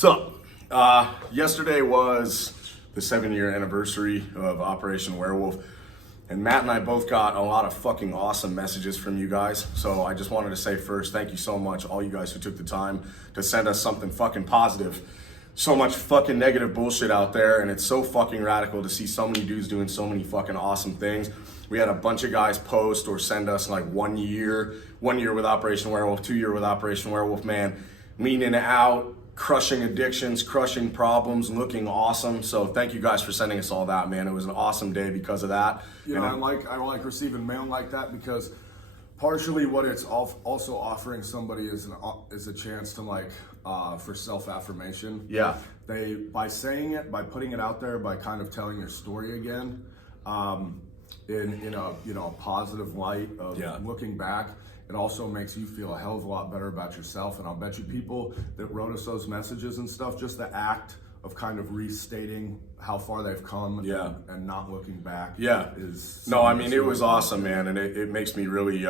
What's up? Yesterday was the 7-year anniversary of Operation Werewolf, and Matt and I both got a lot of fucking awesome messages from you guys. So I just wanted to say first, thank you so much, all you guys who took the time to send us something fucking positive. So much fucking negative bullshit out there, and it's so fucking radical to see so many dudes doing so many fucking awesome things. We had a bunch of guys post or send us like 1 year with Operation Werewolf, 2 year with Operation Werewolf, man, leaning out, crushing addictions, crushing problems, looking awesome. So thank you guys for sending us all that, man. It was an awesome day because of that. You know, I like receiving mail like that because partially what it's also offering somebody is a chance to for self-affirmation. Yeah. By saying it, by putting it out there, by kind of telling your story again, in a positive light of looking back, it also makes you feel a hell of a lot better about yourself. And I'll bet you people that wrote us those messages and stuff, just the act of kind of restating how far they've come and not looking back. Yeah. No, I mean, it was awesome, man. And it makes me really,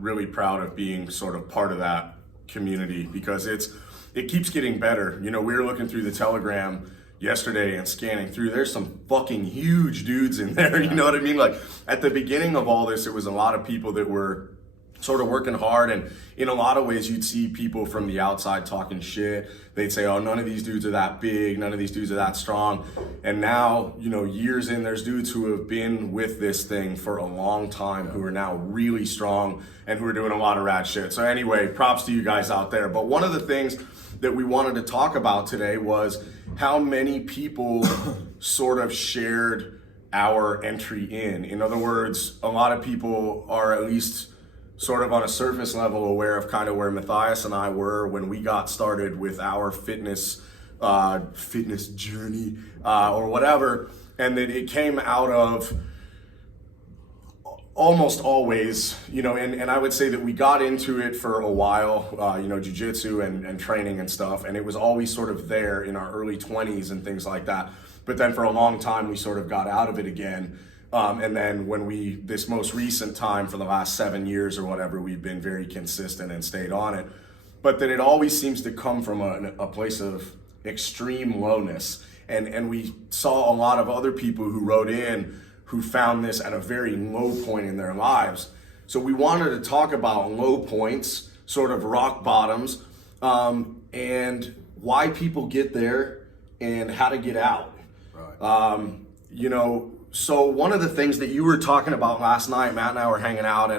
really proud of being sort of part of that community because it keeps getting better. You know, we were looking through the Telegram yesterday and scanning through. There's some fucking huge dudes in there. You know what I mean? Like at the beginning of all this, it was a lot of people that were sort of working hard, and in a lot of ways you'd see people from the outside talking shit. They'd say, oh, none of these dudes are that big, none of these dudes are that strong. And now, you know, years in, there's dudes who have been with this thing for a long time who are now really strong and who are doing a lot of rad shit. So anyway, props to you guys out there. But one of the things that we wanted to talk about today was how many people sort of shared our entry in. In other words, a lot of people are at least sort of on a surface level aware of kind of where Matthias and I were when we got started with our fitness journey or whatever, and that it came out of almost always, you know, and I would say that we got into it for a while, you know, jiu-jitsu and training and stuff, and it was always sort of there in our early 20s and things like that. But then for a long time, we sort of got out of it again. And then when this most recent time for the last 7 years or whatever, we've been very consistent and stayed on it. But that it always seems to come from a place of extreme lowness. And we saw a lot of other people who wrote in who found this at a very low point in their lives. So we wanted to talk about low points, sort of rock bottoms, and why people get there and how to get out. Right. You know, so one of the things that you were talking about last night, Matt and I were hanging out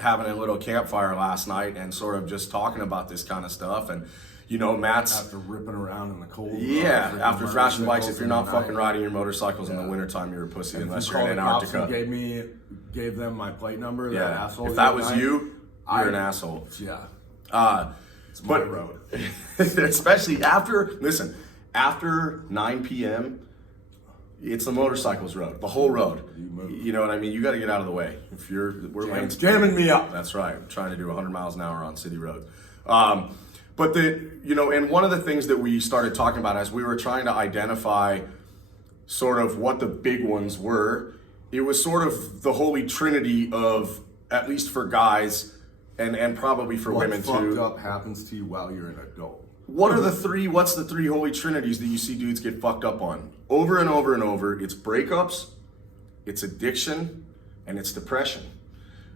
having a little campfire last night and sort of just talking about this kind of stuff. And, you know, Matt's... After ripping around in the cold. Yeah, after thrashing bikes. If you're not fucking riding your motorcycles in the wintertime, you're a pussy unless you're in Antarctica. Gave them my plate number, that asshole. If that was you, you're an asshole. Yeah. It's my road. Especially after 9 p.m., it's the motorcycles road, the whole road. You know what I mean? You got to get out of the way. We're jamming me up. That's right. I'm trying to do 100 miles an hour on city roads. But and one of the things that we started talking about as we were trying to identify sort of what the big ones were, it was sort of the holy trinity of, at least for guys and probably for women too. What fucked up happens to you while you're an adult? What's the three holy trinities that you see dudes get fucked up on? Over and over and over, it's breakups, it's addiction, and it's depression.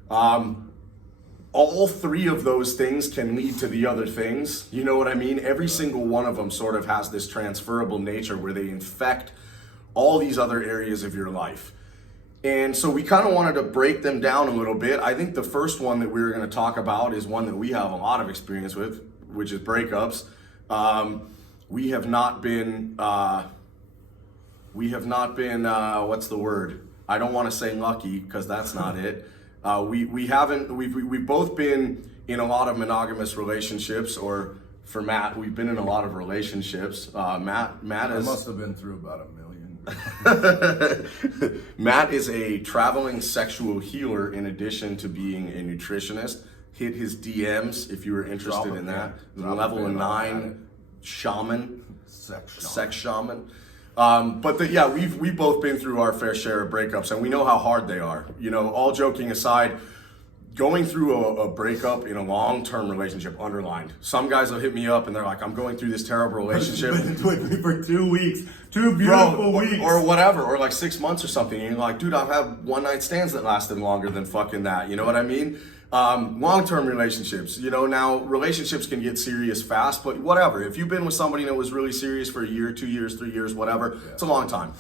All three of those things can lead to the other things. You know what I mean? Every single one of them sort of has this transferable nature where they infect all these other areas of your life. And so we kind of wanted to break them down a little bit. I think the first one that we were going to talk about is one that we have a lot of experience with, which is breakups. We have not been, what's the word? I don't want to say lucky because that's not it. We've both been in a lot of monogamous relationships, or for Matt, we've been in a lot of relationships. Matt I must have been through about 1 million. Matt is a traveling sexual healer in addition to being a nutritionist. Hit his DMs if you were interested in that. Level 9 shaman, sex shaman. We've both been through our fair share of breakups, and we know how hard they are. You know, all joking aside, going through a breakup in a long-term relationship, underlined. Some guys will hit me up and they're like, I'm going through this terrible relationship. With me for 2 weeks, 2 beautiful weeks. Or whatever, or like 6 months or something. And you're like, dude, I've had one night stands that lasted longer than fucking that. You know what I mean? Long-term relationships, you know, now relationships can get serious fast, but whatever. If you've been with somebody that was really serious for a year, 2 years, 3 years, whatever, it's a long time.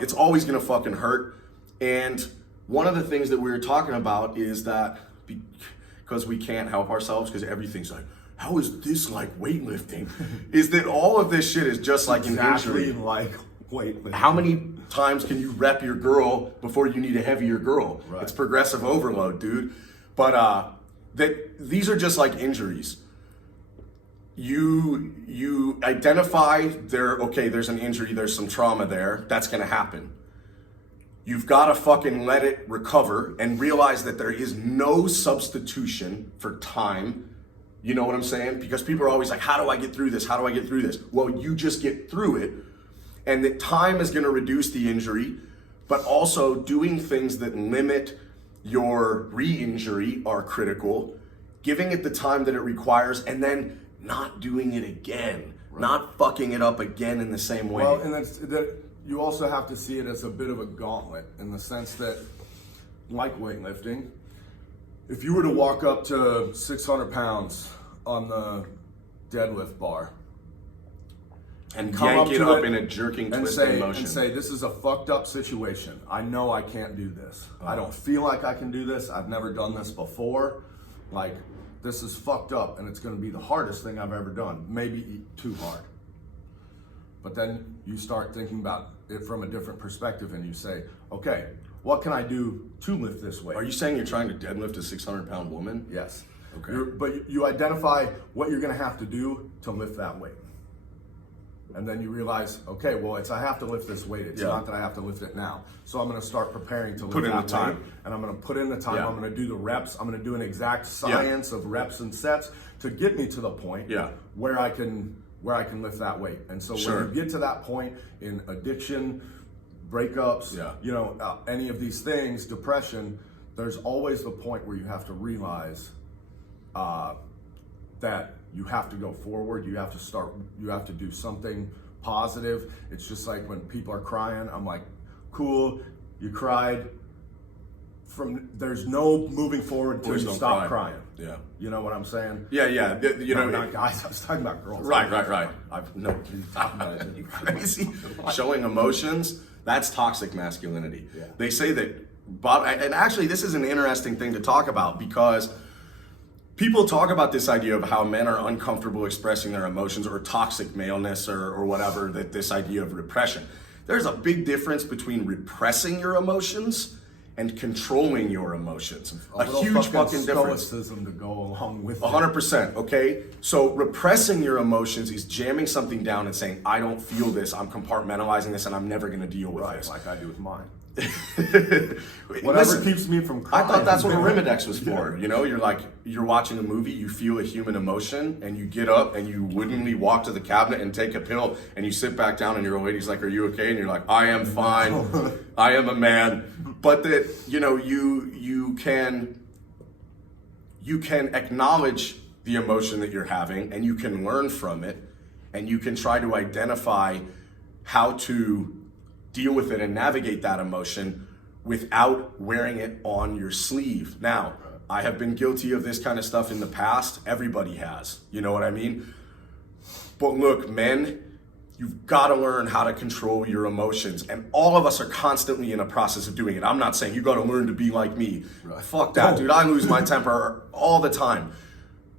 It's always gonna fucking hurt. And one of the things that we were talking about is that because we can't help ourselves, because everything's like, how is this like weightlifting? Is that all of this shit is just like an injury. Like weightlifting. How many times can you rep your girl before you need a heavier girl? Right. It's progressive overload, dude. But these are just like injuries. You identify there's an injury, there's some trauma there, that's gonna happen. You've got to fucking let it recover and realize that there is no substitution for time. You know what I'm saying? Because people are always like, how do I get through this? How do I get through this? Well, you just get through it. And that time is going to reduce the injury, but also doing things that limit your re-injury are critical. Giving it the time that it requires and then not doing it again. Right. Not fucking it up again in the same way. Well, and that you also have to see it as a bit of a gauntlet in the sense that, like weightlifting, if you were to walk up to 600 pounds on the deadlift bar and yank it up in a jerking, twisting motion and say, this is a fucked up situation. I know I can't do this. I don't feel like I can do this. I've never done this before. Like, this is fucked up and it's going to be the hardest thing I've ever done. Maybe too hard. But then you start thinking about it from a different perspective and you say, okay, what can I do to lift this weight? Are you saying you're trying to deadlift a 600-pound woman? Yes. Okay. But you identify what you're gonna have to do to lift that weight. And then you realize, okay, well, I have to lift this weight. It's not that I have to lift it now. So I'm gonna start preparing to lift put in that the time. weight. And I'm gonna put in the time. I'm gonna do the reps. I'm gonna do an exact science of reps and sets to get me to the point where I can lift that weight. And so when you get to that point in addiction, breakups, you know, any of these things, depression, there's always the point where you have to realize that you have to go forward. You have to do something positive. It's just like when people are crying, I'm like, cool, you cried. There's no moving forward until you stop crying. Yeah. You know what I'm saying? Yeah. You know, not guys, I was talking about girls. Right. You crazy. Showing emotions, that's toxic masculinity. Yeah. They say that, and actually this is an interesting thing to talk about because people talk about this idea of how men are uncomfortable expressing their emotions or toxic maleness or whatever, that this idea of repression. There's a big difference between repressing your emotions and controlling your emotions. A huge fucking difference. Stoicism to go along with 100%, okay? So repressing your emotions is jamming something down and saying, I don't feel this, I'm compartmentalizing this, and I'm never gonna deal with this. Like I do with mine. Whatever keeps me from crying. I thought that's what Arimidex was for. You know, you're watching a movie, you feel a human emotion, and you get up and you woodenly walk to the cabinet and take a pill, and you sit back down, and your old lady's like, "Are you okay?" And you're like, "I am fine. I am a man." But that, you know, you can acknowledge the emotion that you're having, and you can learn from it, and you can try to identify how to deal with it and navigate that emotion without wearing it on your sleeve. Now, I have been guilty of this kind of stuff in the past. Everybody has, you know what I mean? But look, men, you've got to learn how to control your emotions. And all of us are constantly in a process of doing it. I'm not saying you got to learn to be like me. Right. Fuck that, dude. I lose my temper all the time.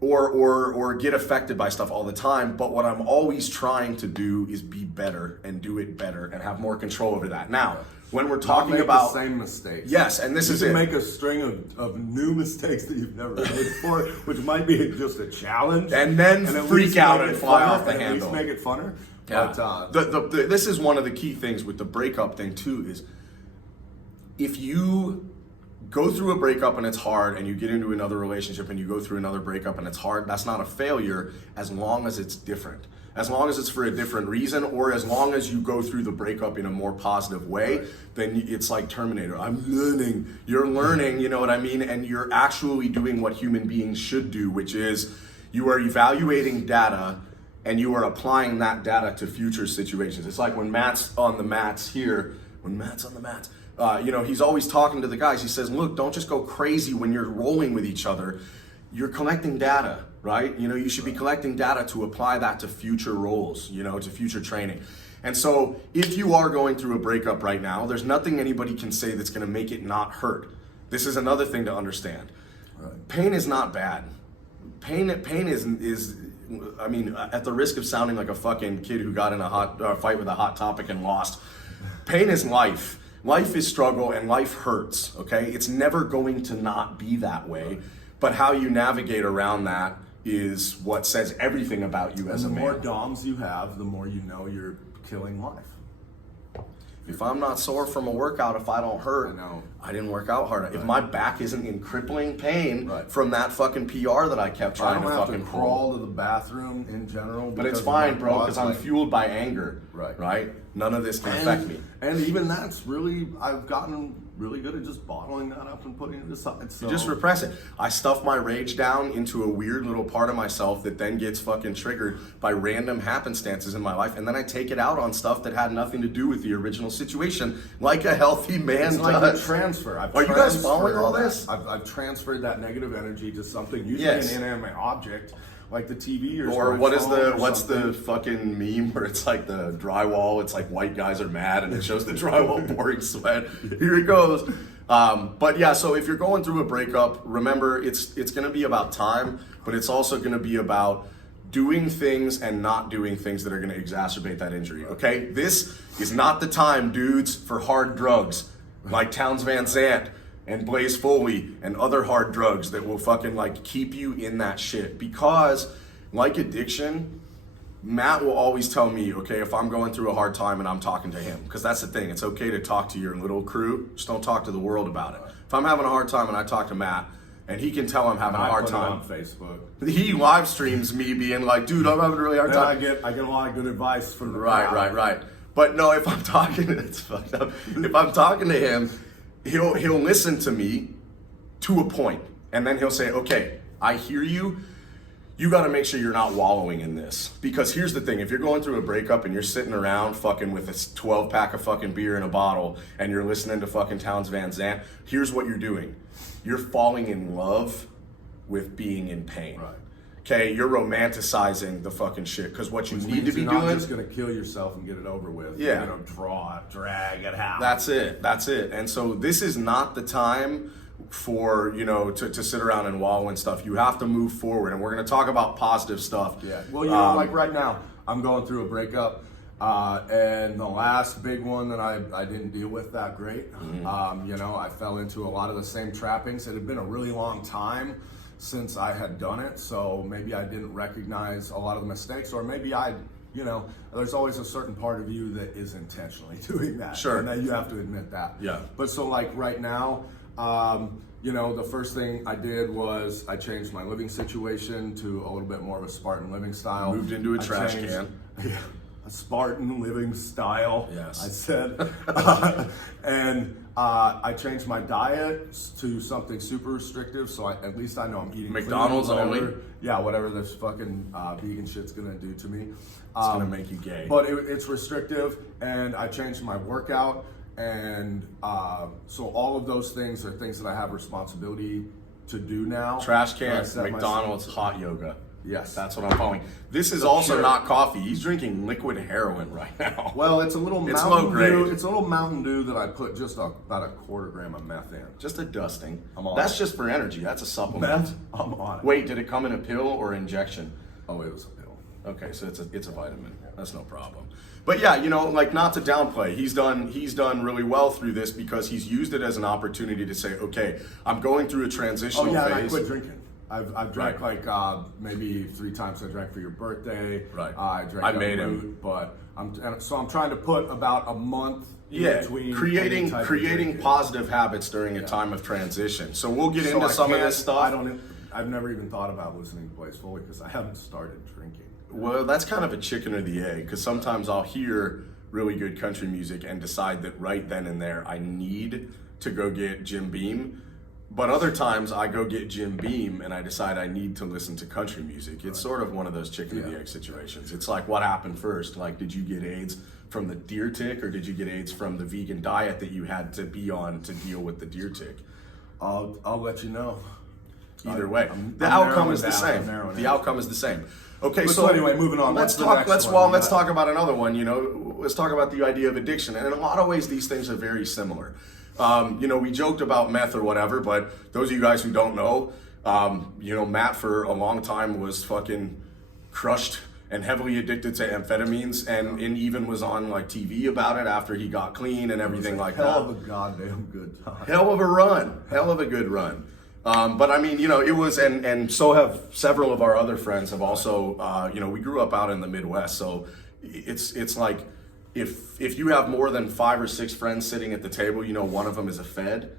Or get affected by stuff all the time. But what I'm always trying to do is be better and do it better and have more control over that. Now, when we're talking about the same mistakes. Yes, and this is it. You can make a string of new mistakes that you've never made before, which might be just a challenge. And then freak out and fly off the handle. At least make it funner. Yeah. But, this is one of the key things with the breakup thing too, is if you go through a breakup and it's hard, and you get into another relationship and you go through another breakup and it's hard, that's not a failure as long as it's different. As long as it's for a different reason, or as long as you go through the breakup in a more positive way, right, then it's like Terminator. I'm learning. You're learning, you know what I mean? And you're actually doing what human beings should do, which is you are evaluating data and you are applying that data to future situations. It's like when Matt's on the mats here, you know, he's always talking to the guys. He says, look, don't just go crazy when you're rolling with each other. You're collecting data, right? You know, you should be collecting data to apply that to future roles, you know, to future training. And so if you are going through a breakup right now, there's nothing anybody can say that's gonna make it not hurt. This is another thing to understand. Right. Pain is not bad. Pain is, I mean, at the risk of sounding like a fucking kid who got in a fight with a hot topic and lost, pain is life. Life is struggle and life hurts, okay? It's never going to not be that way. But how you navigate around that is what says everything about you as a man. The more DOMs you have, the more you know you're killing life. If I'm not sore from a workout, if I don't hurt, I didn't work out hard. Right. If my back isn't in crippling pain from that fucking PR that I kept trying to fucking have to crawl to the bathroom in general. But it's fine, bro, because I'm fueled by anger. Right? None of this can affect me. And even that's really, I've gotten really good at just bottling that up and putting it aside. So. You just repress it. I stuff my rage down into a weird little part of myself that then gets fucking triggered by random happenstances in my life, and then I take it out on stuff that had nothing to do with the original situation, like a healthy man does. Like a transfer. Are you guys following all this? I've transferred that negative energy to something, usually an inanimate object, like the TV or what's the fucking meme where it's like the drywall, it's like white guys are mad and it shows the drywall pouring sweat. Here it goes. But yeah, so if you're going through a breakup, remember it's gonna be about time, but it's also gonna be about doing things and not doing things that are gonna exacerbate that injury, okay? This is not the time, dudes, for hard drugs like Towns Van Zandt and Blaze Foley and other hard drugs that will fucking like keep you in that shit. Because like addiction, Matt will always tell me, okay, if I'm going through a hard time and I'm talking to him, because that's the thing, it's okay to talk to your little crew, just don't talk to the world about it. If I'm having a hard time and I talk to Matt, and he can tell I'm having a hard time on Facebook. He live streams me being like, dude, I'm having a really hard time. I get a lot of good advice from the Right. But no, if I'm talking, it's fucked up. If I'm talking to him, he'll listen to me to a point, and then he'll say, okay, I hear you. You got to make sure you're not wallowing in this. Because here's the thing, if you're going through a breakup and you're sitting around fucking with a 12-pack of fucking beer in a bottle and you're listening to fucking Towns Van Zandt, here's what you're doing. You're falling in love with being in pain. Right. Okay, you're romanticizing the fucking shit, because what you need to be doing... You're not just going to kill yourself and get it over with. Yeah. You're going to drag it out. That's it. And so this is not the time for, you know, to sit around and wallow and stuff. You have to move forward, and we're going to talk about positive stuff. Yeah, well, you know, like right now, I'm going through a breakup, and the last big one that I didn't deal with that great. Mm-hmm. You know, I fell into a lot of the same trappings. It had been a really long time since I had done it, so maybe I didn't recognize a lot of the mistakes, or maybe you know, there's always a certain part of you that is intentionally doing that. Sure. And then you have to admit that. Yeah. But so like right now, you know, the first thing I did was I changed my living situation to a little bit more of a Spartan living style. Moved into a trash can. Yeah. A Spartan living style, yes. I said. And I changed my diet to something super restrictive, so at least I know I'm eating McDonald's clean, only? Yeah, whatever this fucking vegan shit's gonna do to me. It's gonna make you gay. But it's restrictive, and I changed my workout, and so all of those things are things that I have responsibility to do now. Trash can, McDonald's, hot yoga. Yes. That's what I'm following. This is also not coffee. He's drinking liquid heroin right now. Well, it's a little Mountain Dew. It's a little Mountain Dew that I put just about a quarter gram of meth in. Just a dusting. I'm on That's it. just for energy. That's a supplement. Meth? I'm on it. Wait, did it come in a pill or injection? Oh, it was a pill. Okay, so it's a vitamin. That's no problem. But yeah, you know, like, not to downplay, he's done really well through this because he's used it as an opportunity to say, okay, I'm going through a transitional phase. And I quit drinking. I've drank like maybe 3 times. I drank for your birthday. Right. I drank. I made him. But I'm trying to put about a month. Between creating positive habits during a time of transition. So we'll get into some of this stuff. I've never even thought about listening to Blaze Foley because I haven't started drinking. Well, that's kind of a chicken or the egg, because sometimes I'll hear really good country music and decide that right then and there I need to go get Jim Beam. But other times I go get Jim Beam and I decide I need to listen to country music. It's sort of one of those chicken or the egg situations. It's like, what happened first? Like, did you get AIDS from the deer tick, or did you get AIDS from the vegan diet that you had to be on to deal with the deer tick? I'll let you know. Either way, the outcome is the same. The outcome is the same. Okay, so anyway, moving on. Let's talk about another one. You know, let's talk about the idea of addiction. And in a lot of ways, these things are very similar. You know, we joked about meth or whatever, but those of you guys who don't know, you know, Matt for a long time was fucking crushed and heavily addicted to amphetamines, and even was on like TV about it after he got clean and everything like that. Hell of a goddamn good time. Hell of a run. Hell of a good run. But I mean, you know, it was, and so have several of our other friends have also, you know, we grew up out in the Midwest, so it's like, if you have more than 5 or 6 friends sitting at the table, you know, one of them is a Fed.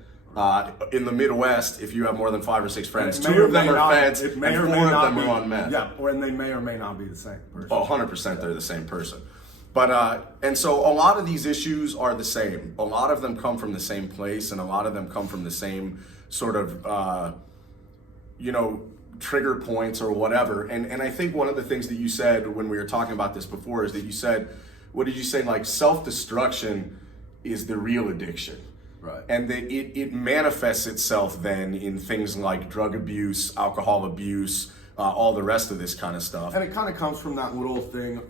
In the Midwest, if you have more than 5 or 6 friends, 2 of them are Feds and 4 of them are on meth. Yeah, and they may or may not be the same person. Oh, 100% they're the same person. But, and so a lot of these issues are the same. A lot of them come from the same place, and a lot of them come from the same sort of, you know, trigger points or whatever. And I think one of the things that you said when we were talking about this before is that you said, what did you say? Like, self-destruction is the real addiction. Right. And that it manifests itself then in things like drug abuse, alcohol abuse, all the rest of this kind of stuff. And it kind of comes from that little thing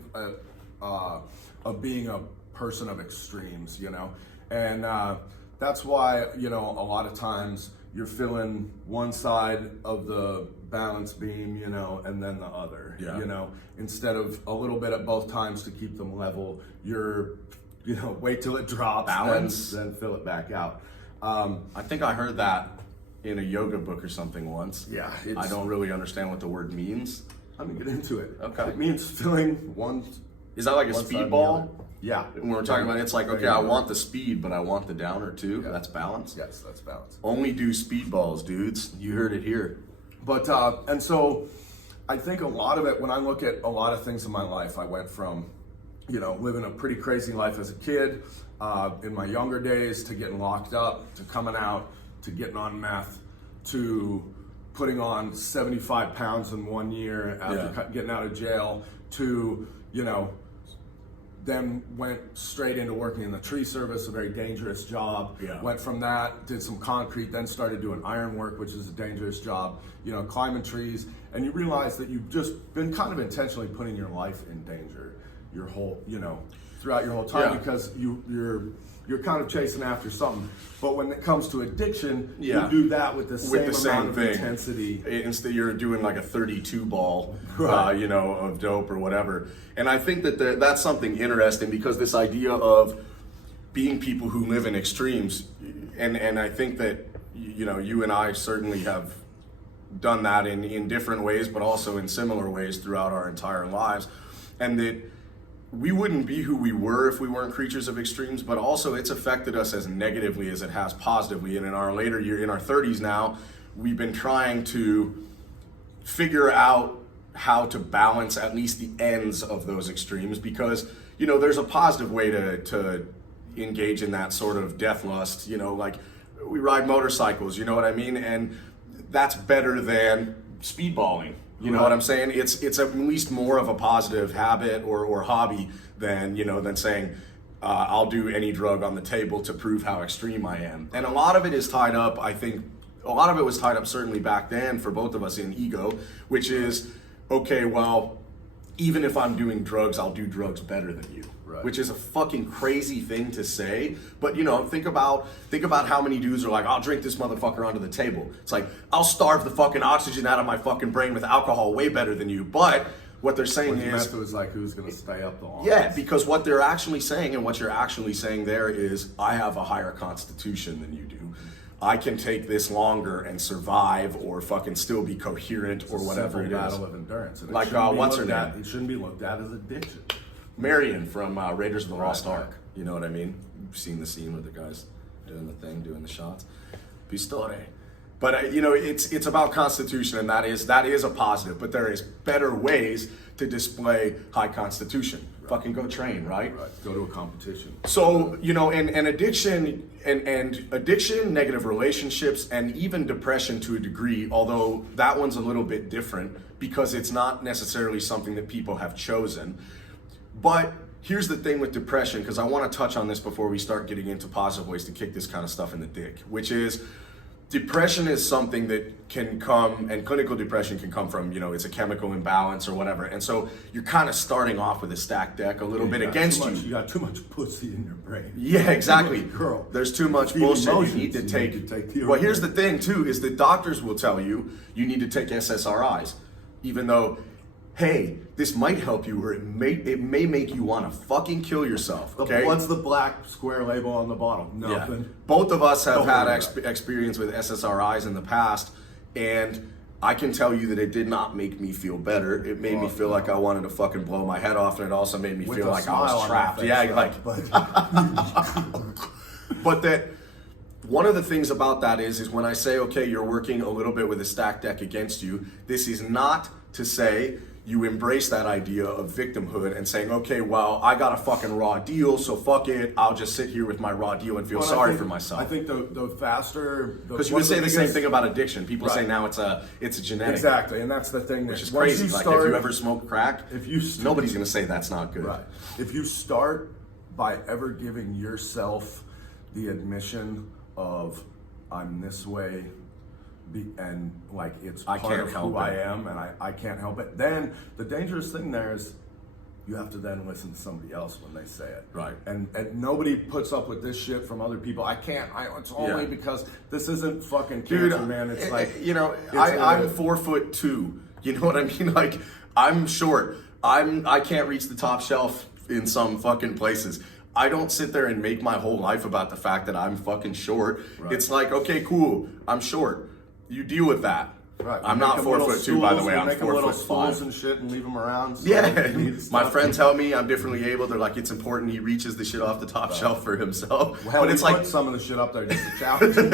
of being a person of extremes, you know? And that's why, you know, a lot of times you're feeling one side of the balance beam, you know, and then the other, you know, instead of a little bit at both times to keep them level, you're, you know, wait till it drops, balance, then fill it back out. I think I heard that in a yoga book or something once. Yeah. I don't really understand what the word means. Let me get into it. Okay. It means filling one. Is that like a speedball? Yeah. When we're talking about it, it's like, okay, I want the speed, but I want the downer too. Yeah. That's balance? Yes, that's balance. Only do speedballs, dudes. You heard it here. But, and so I think a lot of it, when I look at a lot of things in my life, I went from, you know, living a pretty crazy life as a kid, in my younger days, to getting locked up, to coming out, to getting on meth, to putting on 75 pounds in 1 year after getting out of jail, to, you know, then went straight into working in the tree service, a very dangerous job. Yeah. Went from that, did some concrete, then started doing iron work, which is a dangerous job, you know, climbing trees. And you realize that you've just been kind of intentionally putting your life in danger your whole, you know, throughout your whole time, because you're kind of chasing after something. But when it comes to addiction, you do that with the same amount of intensity. Instead, you're doing like a 32 ball, you know, of dope or whatever. And I think that that's something interesting, because this idea of being people who live in extremes, and I think that, you know, you and I certainly have done that in different ways, but also in similar ways throughout our entire lives. And that we wouldn't be who we were if we weren't creatures of extremes, but also it's affected us as negatively as it has positively. And in our later year, in our 30s now, we've been trying to figure out how to balance at least the ends of those extremes, because, you know, there's a positive way to engage in that sort of death lust, you know, like we ride motorcycles, you know what I mean? And that's better than speedballing. You know what I'm saying? It's at least more of a positive habit or hobby than saying, I'll do any drug on the table to prove how extreme I am. And a lot of it is tied up, I think, a lot of it was tied up certainly back then for both of us in ego, which is, okay, well, even if I'm doing drugs, I'll do drugs better than you. Right. Which is a fucking crazy thing to say, but you know, think about how many dudes are like, I'll drink this motherfucker onto the table. It's like, I'll starve the fucking oxygen out of my fucking brain with alcohol way better than you. But what they're saying is, was like, who's gonna stay up the longest? Yeah, because what they're actually saying, and what you're actually saying there is, I have a higher constitution than you do. I can take this longer and survive or fucking still be coherent or whatever it is. Battle of endurance. And like, what's her name? It shouldn't be looked at as addiction. Marion from Raiders of the Lost Ark. You know what I mean? You've seen the scene with the guys doing the thing, doing the shots. Pistole. But you know, it's about constitution, and that is a positive. But there is better ways to display high constitution. Right. Fucking go train, right? Right. Go to a competition. So you know, and addiction and addiction, negative relationships, and even depression to a degree. Although that one's a little bit different because it's not necessarily something that people have chosen. But here's the thing with depression, because I want to touch on this before we start getting into positive ways to kick this kind of stuff in the dick, which is depression is something that can come, and clinical depression can come from, you know, it's a chemical imbalance or whatever. And so you're kind of starting off with a stacked deck a little bit against you. You got too much pussy in your brain. Yeah, exactly. Girl. There's too much bullshit you need to take. Well, here's the thing too, is that doctors will tell you need to take SSRIs, even though, hey, this might help you, or it may make you want to fucking kill yourself. Okay. What's the black square label on the bottle? Nothing. Yeah. Both of us have had experience with SSRIs in the past, and I can tell you that it did not make me feel better. It made me feel like I wanted to fucking blow my head off, and it also made me feel like I was trapped. Yeah, like. But that. One of the things about that is when I say, okay, you're working a little bit with a stacked deck against you, this is not to say you embrace that idea of victimhood and saying, okay, well, I got a fucking raw deal, so fuck it, I'll just sit here with my raw deal and feel sorry for myself. I think the faster... Because you would say the same thing about addiction. People say now it's a genetic. Exactly, and that's the thing. Which is crazy. Like, if you ever smoke crack, nobody's going to say that's not good. Right. If you start by ever giving yourself the admission of, I'm this way, and like it's part of who I am, and I can't help it. Then the dangerous thing there is you have to then listen to somebody else when they say it. Right. And nobody puts up with this shit from other people. It's only because this isn't fucking cancer, man. It's like, you know, I'm 4'2". You know what I mean? Like, I'm short. I can't reach the top shelf in some fucking places. I don't sit there and make my whole life about the fact that I'm fucking short. Right. It's like, okay, cool, I'm short. You deal with that. Right. I'm not 4'2", by the way. I'm 4'5" and shit and leave them around. So yeah. My friends tell me I'm differently able. They're like, it's important he reaches the shit off the top shelf for himself. Well, but it's like some of the shit up there just to challenge him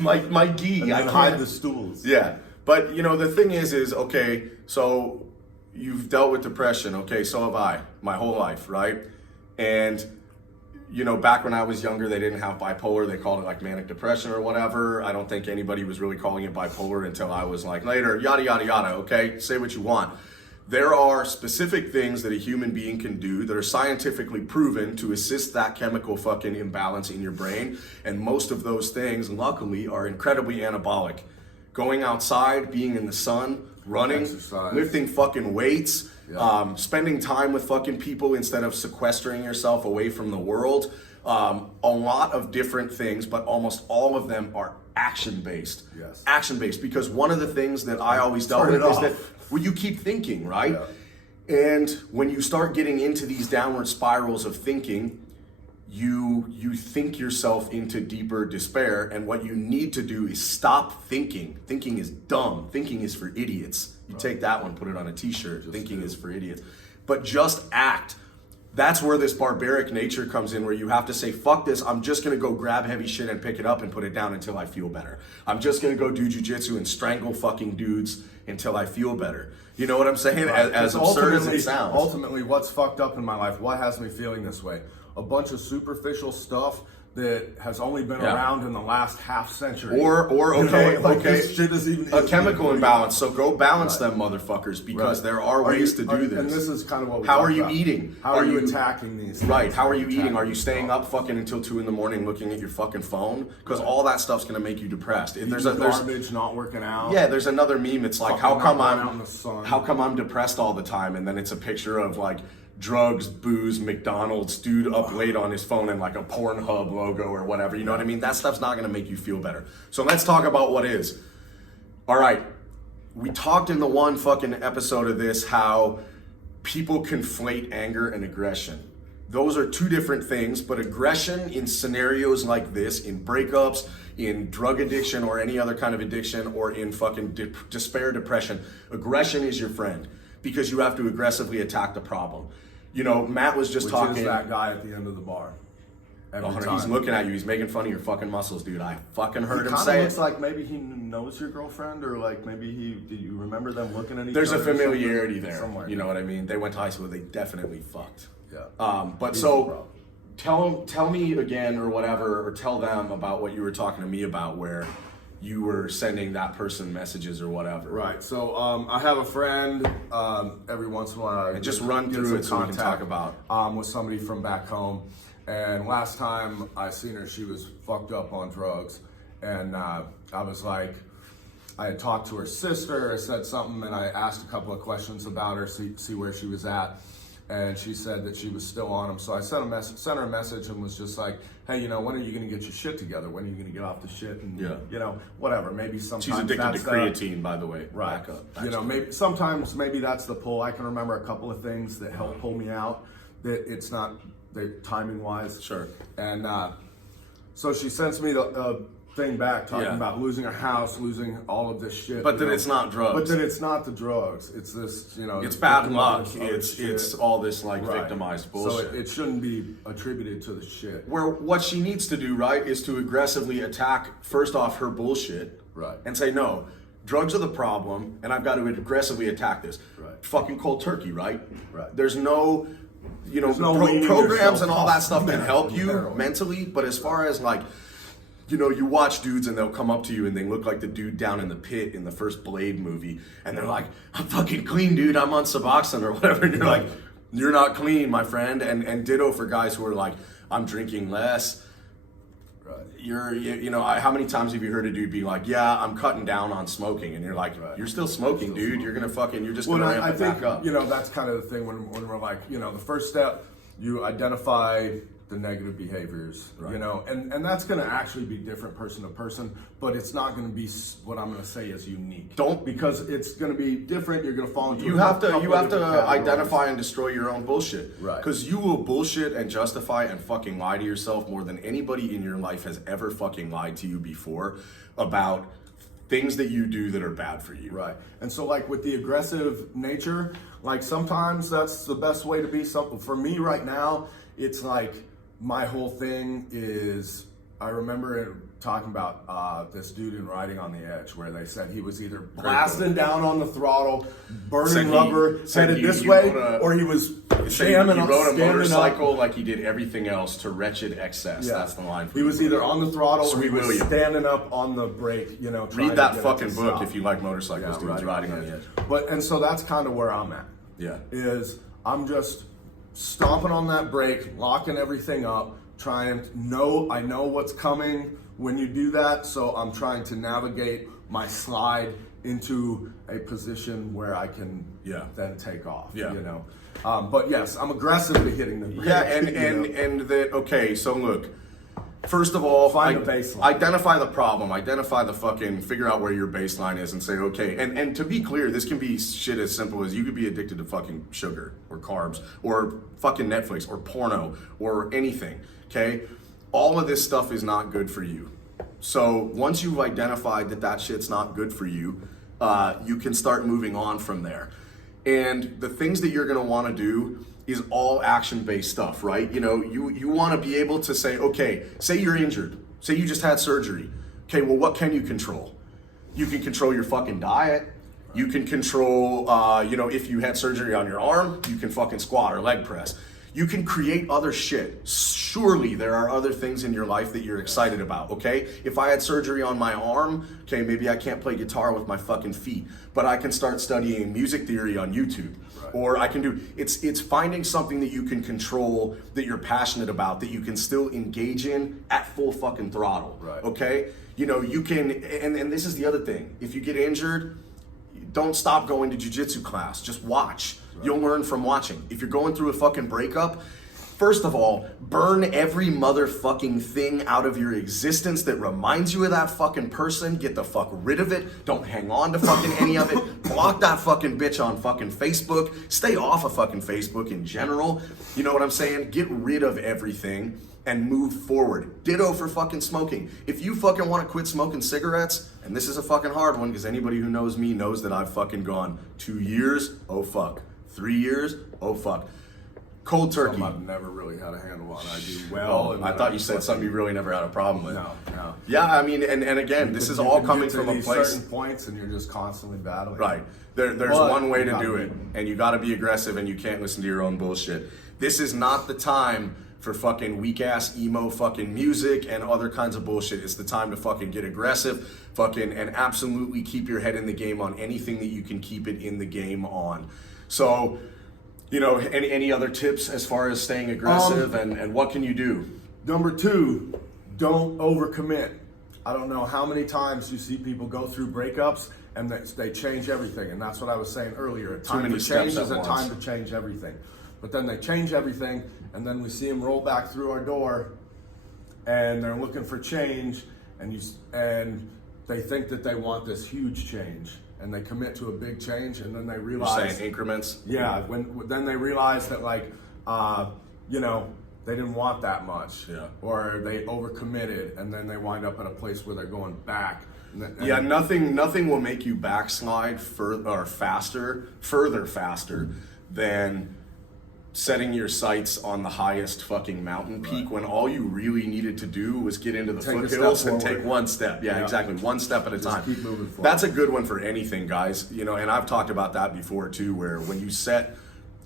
sometimes. my gi. I hide the stools. Yeah. But you know, the thing is okay, so you've dealt with depression. Okay, so have I, my whole life, right? And you know, back when I was younger, they didn't have bipolar. They called it like manic depression or whatever. I don't think anybody was really calling it bipolar until I was like later, yada, yada, yada. Okay, say what you want. There are specific things that a human being can do that are scientifically proven to assist that chemical fucking imbalance in your brain. And most of those things, luckily, are incredibly anabolic. Going outside, being in the sun, running, lifting fucking weights, spending time with fucking people instead of sequestering yourself away from the world. A lot of different things, but almost all of them are action-based. Yes. Action-based, because one of the things that I always dealt with is that you keep thinking, right? Yeah. And when you start getting into these downward spirals of thinking, you think yourself into deeper despair, and what you need to do is stop thinking. Thinking is dumb. Thinking is for idiots. You take that one, put it on a t-shirt. Thinking is for idiots. But just act. That's where this barbaric nature comes in, where you have to say, fuck this, I'm just gonna go grab heavy shit and pick it up and put it down until I feel better. I'm just gonna go do jujitsu and strangle fucking dudes until I feel better. You know what I'm saying? Right. As absurd as it sounds. Ultimately, what's fucked up in my life, what has me feeling this way? A bunch of superficial stuff that has only been around in the last half century. Or okay, this shit is even a chemical imbalance. So go balance them motherfuckers, because there are ways to do this. And this is kind of what we How are you eating? How are you attacking these things? Right, how are you eating? Are you staying up fucking until 2 a.m. looking at your fucking phone? Because all that stuff's gonna make you depressed. There's garbage, not working out. Yeah, there's another meme. It's like, how come I'm depressed all the time? And then it's a picture of like drugs, booze, McDonald's, dude up late on his phone and like a Pornhub logo or whatever, you know what I mean? That stuff's not gonna make you feel better. So let's talk about what is. All right, we talked in the one fucking episode of this how people conflate anger and aggression. those are two different things, but aggression in scenarios like this, in breakups, in drug addiction or any other kind of addiction, or in fucking despair, depression, aggression is your friend because you have to aggressively attack the problem. You know, Matt was just talking. Which is that guy at the end of the bar. He's looking at you. He's making fun of your fucking muscles, dude. I fucking heard him say it. It kind of looks like maybe he knows your girlfriend, or like maybe did you remember them looking at each There's other? There's a familiarity there. Somewhere. You know what I mean? They went to high school. They definitely fucked. Yeah. But so tell me again or whatever, or tell them about what you were talking to me about, where you were sending that person messages or whatever. Right. So I have a friend. Every once in a while, and just run through it so we can talk about with somebody from back home. And last time I seen her, she was fucked up on drugs, and I was like, I had talked to her sister, I said something, and I asked a couple of questions about her, see where she was at, and she said that she was still on them. So I sent her a message and was just like, hey, you know, when are you gonna get your shit together? When are you gonna get off the shit? And you know, whatever. Maybe sometimes she's addicted to creatine, by the way. Right. You know, maybe sometimes that's the pull. I can remember a couple of things that help pull me out. That it's not. Timing wise, sure. And so she sends me the thing back talking about losing her house, losing all of this shit. But that it's not drugs. But that it's not the drugs. It's this, you know. It's bad luck. It's all this like victimized bullshit. So it shouldn't be attributed to the shit. Where what she needs to do, right, is to aggressively attack first off her bullshit, right, and say no. Drugs are the problem, and I've got to aggressively attack this. Right. Fucking cold turkey, right? Right. There's no. You know, programs and all that stuff can help you mentally, but as far as like, you know, you watch dudes and they'll come up to you and they look like the dude down in the pit in the first Blade movie, and they're like, I'm fucking clean, dude, I'm on Suboxone or whatever, and you're like, you're not clean, my friend. And ditto for guys who are like, I'm drinking less. You know, how many times have you heard a dude be like, yeah, I'm cutting down on smoking, and you're like, you're still smoking, dude. You're gonna fucking, you're just gonna ramp it back up. You know, that's kind of the thing when we're like, you know, the first step, you identify the negative behaviors, you know, and that's going to actually be different person to person, but it's not going to be what I'm going to say is unique. Because it's going to be different. You're going to fall into. You have to identify and destroy your own bullshit, right? Because you will bullshit and justify and fucking lie to yourself more than anybody in your life has ever fucking lied to you before about things that you do that are bad for you. Right. And so like with the aggressive nature, like sometimes that's the best way to be. Something for me right now, it's like my whole thing is, I remember talking about this dude in Riding on the Edge, where they said he was either blasting down on the throttle, burning rubber, headed this way, or he was jamming up. He rode a motorcycle like he did everything else to wretched excess. Yeah. That's the line. He was either on the throttle or he was standing up on the brake. You know, read that fucking book if you like motorcycles, dudes. Riding on the Edge. And so that's kind of where I'm at. Yeah, is I'm just stomping on that brake, locking everything up, I know what's coming when you do that, so I'm trying to navigate my slide into a position where I can then take off. You know, but yes, I'm aggressively hitting the brake. Yeah, and that, okay, so look, first of all, find the baseline. Identify the problem, figure out where your baseline is and say, okay, and to be clear, this can be shit as simple as you could be addicted to fucking sugar or carbs or fucking Netflix or porno or anything, okay? All of this stuff is not good for you. So once you've identified that shit's not good for you, you can start moving on from there. And the things that you're gonna wanna do is all action-based stuff, right? You know, you wanna be able to say, okay, say you're injured, say you just had surgery. Okay, well, what can you control? You can control your fucking diet. You can control, if you had surgery on your arm, you can fucking squat or leg press. You can create other shit. Surely there are other things in your life that you're excited about, okay? If I had surgery on my arm, okay, maybe I can't play guitar with my fucking feet, but I can start studying music theory on YouTube. Right. Or I can do, it's finding something that you can control, that you're passionate about, that you can still engage in at full fucking throttle, right. Okay? You know, you can, and this is the other thing. If you get injured, don't stop going to jiu-jitsu class, just watch. Right. You'll learn from watching. If you're going through a fucking breakup, first of all, burn every motherfucking thing out of your existence that reminds you of that fucking person. Get the fuck rid of it. Don't hang on to fucking any of it. block that fucking bitch on fucking Facebook. Stay off of fucking Facebook in general. You know what I'm saying? Get rid of everything and move forward. Ditto for fucking smoking. If you fucking want to quit smoking cigarettes, and this is a fucking hard one because anybody who knows me knows that I've fucking gone 2 years, oh fuck. 3 years, oh fuck. Cold turkey. I've never really had a handle on. I do well. Oh, I thought you said something you really never had a problem with. No. Yeah, I mean, and again, this is all coming from a place. Certain points, and you're just constantly battling. Right. There's one way to do it, and you got to be aggressive, and you can't listen to your own bullshit. This is not the time for fucking weak ass emo fucking music and other kinds of bullshit. It's the time to fucking get aggressive, fucking, and absolutely keep your head in the game on anything that you can keep it in the game on. So, you know, any other tips as far as staying aggressive and what can you do? Number 2, don't overcommit. I don't know how many times you see people go through breakups and they change everything. And that's what I was saying earlier. A time to change is a time to change everything. But then they change everything, and then we see them roll back through our door, and they're looking for change, and they think that they want this huge change, and they commit to a big change, and then they realize. You're saying increments? Yeah. Then they realize that you know, they didn't want that much, or they overcommitted, and then they wind up at a place where they're going back. Yeah, nothing will make you backslide further faster than setting your sights on the highest fucking mountain peak when all you really needed to do was get into the foothills and take one step. Yeah, exactly. One step at a time. Keep moving forward. That's a good one for anything, guys. You know, and I've talked about that before too, where when you set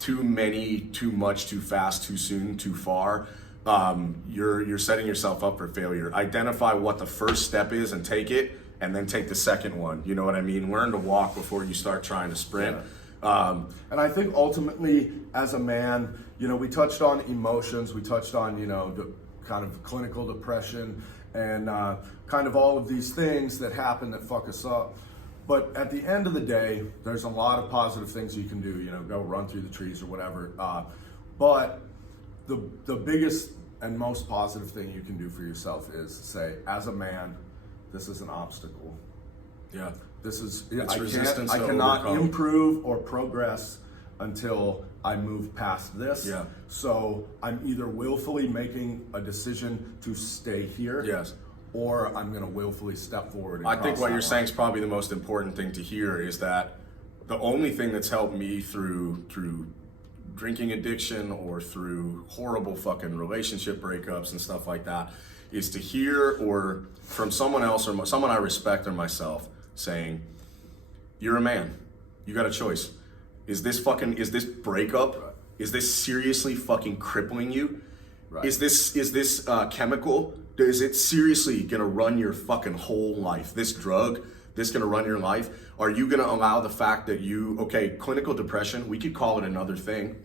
too many, too much, too fast, too soon, too far, you're setting yourself up for failure. Identify what the first step is and take it, and then take the second one. You know what I mean? Learn to walk before you start trying to sprint. And I think ultimately, as a man, you know, we touched on emotions, we touched on, you know, the kind of clinical depression and kind of all of these things that happen that fuck us up. But at the end of the day, there's a lot of positive things you can do, you know, go run through the trees or whatever. But the biggest and most positive thing you can do for yourself is say, as a man, this is an obstacle. Yeah. This is, resistance I cannot improve or progress until I move past this. Yeah. So I'm either willfully making a decision to stay here. Yes. Or I'm going to willfully step forward. And I think what you're saying is probably the most important thing to hear is that the only thing that's helped me through drinking addiction or through horrible fucking relationship breakups and stuff like that is to hear or from someone else or someone I respect or myself saying, you're a man, you got a choice. Is this breakup, is this seriously fucking crippling you? Right. Is this chemical? Is it seriously gonna run your fucking whole life? This drug, this gonna run your life? Are you gonna allow the fact that clinical depression, we could call it another thing.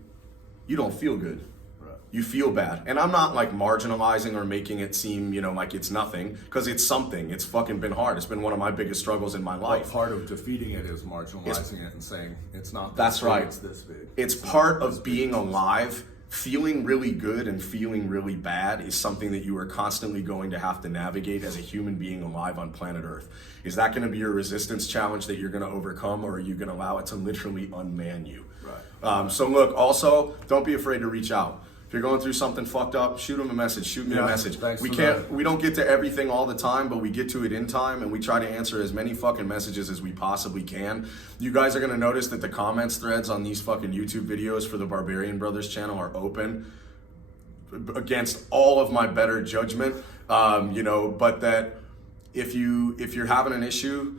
You don't feel good. Right. You feel bad. And I'm not like marginalizing or making it seem, you know, like it's nothing, because it's something. It's fucking been hard. It's been one of my biggest struggles in my life. Well, part of defeating it is marginalizing it and saying it's not this that's big, right. It's this big. It's part of being alive. Feeling really good and feeling really bad is something that you are constantly going to have to navigate as a human being alive on planet Earth. Is that going to be a resistance challenge that you're going to overcome, or are you going to allow it to literally unman you? Right. So look, also, don't be afraid to reach out. If you're going through something fucked up, shoot them a message, shoot me a message. We don't get to everything all the time, but we get to it in time, and we try to answer as many fucking messages as we possibly can. You guys are gonna notice that the comments threads on these fucking YouTube videos for the Barbarian Brothers channel are open against all of my better judgment, you know, but that if you're having an issue,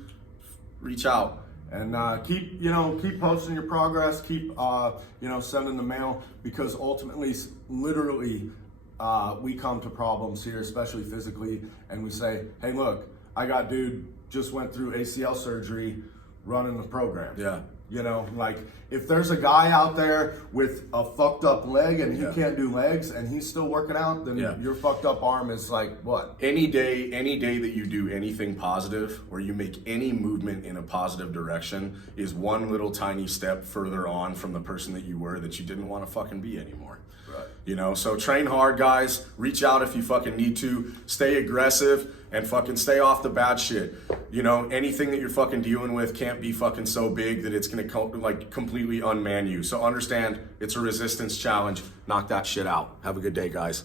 reach out. And keep posting your progress, keep sending the mail, because ultimately, literally, we come to problems here, especially physically, and we say, hey, look, I got dude just went through ACL surgery running the program. Yeah. You know, like if there's a guy out there with a fucked up leg and he can't do legs and he's still working out, then your fucked up arm is like what? Any day that you do anything positive or you make any movement in a positive direction is one little tiny step further on from the person that you were that you didn't want to fucking be anymore. Right. You know, so train hard, guys. Reach out if you fucking need to. Stay aggressive and fucking stay off the bad shit. You know, anything that you're fucking dealing with can't be fucking so big that it's gonna like completely unman you. So understand it's a resistance challenge. Knock that shit out. Have a good day, guys.